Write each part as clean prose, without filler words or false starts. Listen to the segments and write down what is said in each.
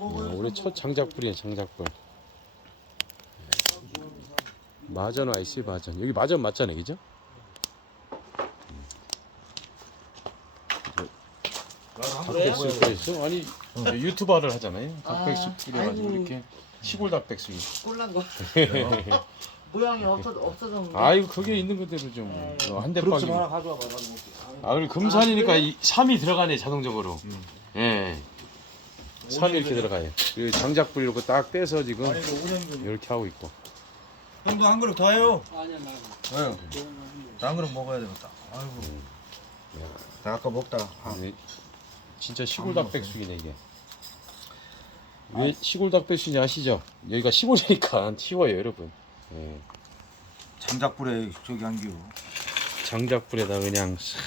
올해 첫 장작불이야, 장작불. 마전 IC 마전. 여기 마전 맞잖아요, 그죠? 닭백숙 있어? 아니 유튜버를 하잖아요. 닭백숙 뿌려가지고 이렇게 시골 닭백숙. 꼴난 거. 모양이 없어졌는데. 아이고 그게 있는 그대로 좀 한 대 그릇 빵이. 좀 하나 가져와 봐. 아 그리고 금산이니까 이 3이 들어가네 자동적으로. 예. 3이 이렇게 들어가요. 그 장작불 이렇게 딱 떼서 지금 아니 이거 5년 이렇게 하고 있고. 형도 한 그릇 더 해요. 아니야 나. 네. 한 그릇 먹어야 되겠다. 아이고. 나 아까 먹다가 진짜 시골 닭백숙이네 이게. 왜 시골 닭백숙인지 아시죠? 여기가 시골이니까 튀워요 여러분. 예. 장작불에 저기 한기요. 장작불에다 그냥 싹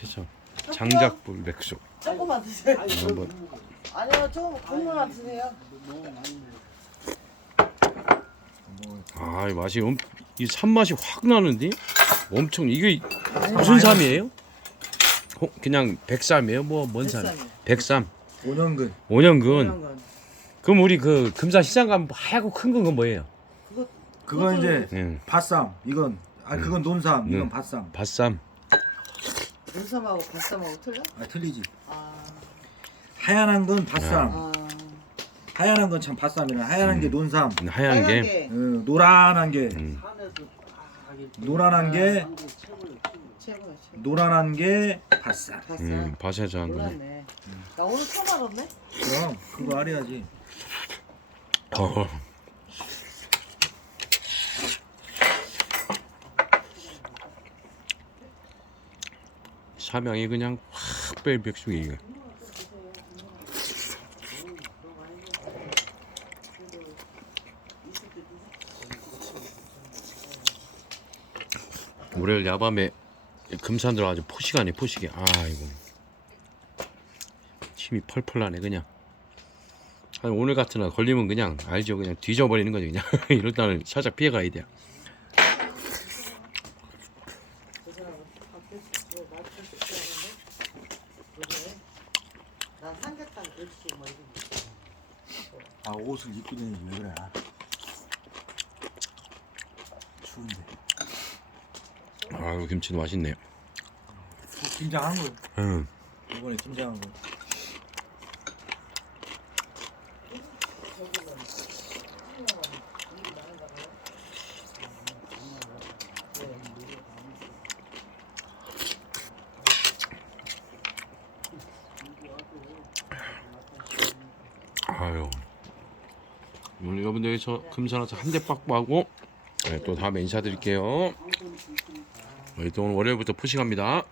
해서 장작불 백숙. 조금만 드세요. 한번. 아니요 조금 국물만 드세요. 아, 이 맛이 이 산맛이 확 나는데? 엄청 이게 무슨 쌈이에요? 그냥 백쌈이에요? 뭔 쌈? 백쌈. 5년근. 5년근. 그럼 우리 그 금산 시장 가면 하얗고 큰 건 뭐예요? 그건 이제 응. 밭쌈. 이건 그건 논삼. 이건 밭쌈. 밭쌈. 눈쌈하고 뱃쌈하고 틀려? 틀리지. 아. 하얀 건 밭쌈. 아. 하얀 건 참 밭쌈이라. 하얀 게 논삼. 하얀 게. 노란한 게 노란한 게 최고야. 노란한 게 밭쌈. 뱃쌈. 밭에서 한 거네. 몰랐네. 나 오늘 처음 알았네. 그럼 그거 알아야지. 삼양이 그냥 확 뺄 백숙이 이거. 올해 야밤에 금산 들어가서 포식하네 포식이. 아이고 힘이 펄펄 나네 그냥. 아니, 오늘 같은 날 걸리면 그냥 알죠 그냥 뒤져버리는 거죠 그냥. 이럴 때는 살짝 피해가야 돼요. 난 삼계탕 역시 뭐 이런. 옷을 입고 다니지 왜 그래? 추운데. 아유 김치도 맛있네요. 김장한 거. 응. 이번에 김장한 거. 아유 오늘 여러분들 저 금산에서 한 대 빡빡하고 네, 또 다음에 인사드릴게요. 또 오늘 월요일부터 푸시갑니다.